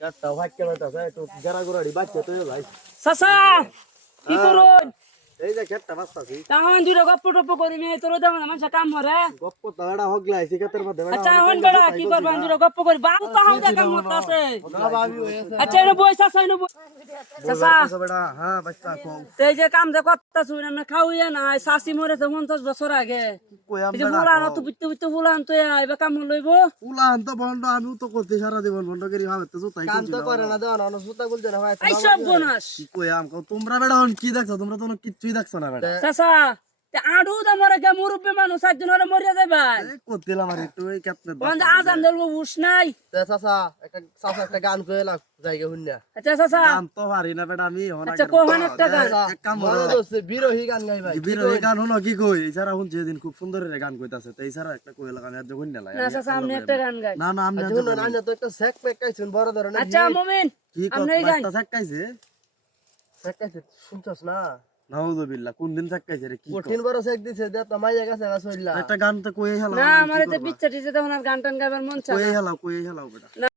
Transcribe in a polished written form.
চারটা ভাগ কেন আছে তো গারা গুড়াড়ি বাচ্চা তো ভাই চাচা কি করুন এই যে খেটটা বাস্তাছি তাহন দুটো গপ্প টপ্প করি মে তোর দেওয়া মানুষ কাম করে গপ্প তাড়া হগলা আইছে ক্ষেতের মধ্যে আচ্ছা হন বেড়া কি করবেন দুটো গপ্প করি বাবু তো হাউ দেখা মত আছে আচ্ছা এনে বই চাচা এনে বই চাচা বেটা হ্যাঁ বাচ্চা কো এই যে কাম যে করতা শুন আমরা খাওয়া না শাসি মরেছে 50 বছর আগে কইয়াম এই যে ফুলান তো বিত্তে বিত্তে ফুলান তো এবার কাম লইব উলান তো বন্ধ আমি তো করতে সারা জীবন বন্ধ করি ভাবে তো জুতাই কাম তো করে না দেওয়া না জুতা গুলতে না ভাই এই সব বোনাস কি কইয়াম তোমরা বেটা হন কি দেখছো তোমরা তো কিচ্ছুই দেখছো না বেটা চাচা তে আড়ু দা মরে গে মুরব্বি মানুষ একজন হলে মরিয়া যাবে এই করতেলাম আর একটু এই কেতনে বন্ধ আজান দেলবো উস নাই চাচা একটা গান কয়ে লাগ জায়গা হুন্না আচ্ছা চাচা গান তো পারি না বেটা আমি হন আচ্ছা কোহান একটা গান এক কাম মনে করো হচ্ছে বিরোহী গান গাই ভাই বিরোহী গান হলো কি কই এছাড়া হুন যেদিন খুব সুন্দর গান কইতাছে তো এছাড়া একটা কই লাগান আর যখন না না চাচা আপনি একটা গান গাই না না আমি শুনুন না তো একটা স্যাক প্যাক খাইছেন বড় ধরনের আচ্ছা মোমিন কি আপনি এই গান কথা সাক্কাইছে স্যাক খাইছে শুনছস না নাউযুবিল্লাহ কোন দিন সাক্কাইছে রে কি কঠিন বড় স্যাক দিছে দে তো মাইয়া গেছে চললা একটা গান তো কই হেলাও না আমার তো বিচ্ছা টিছে তখন আর গান টান গাইবার মন চায় কই না হেলাও বেটা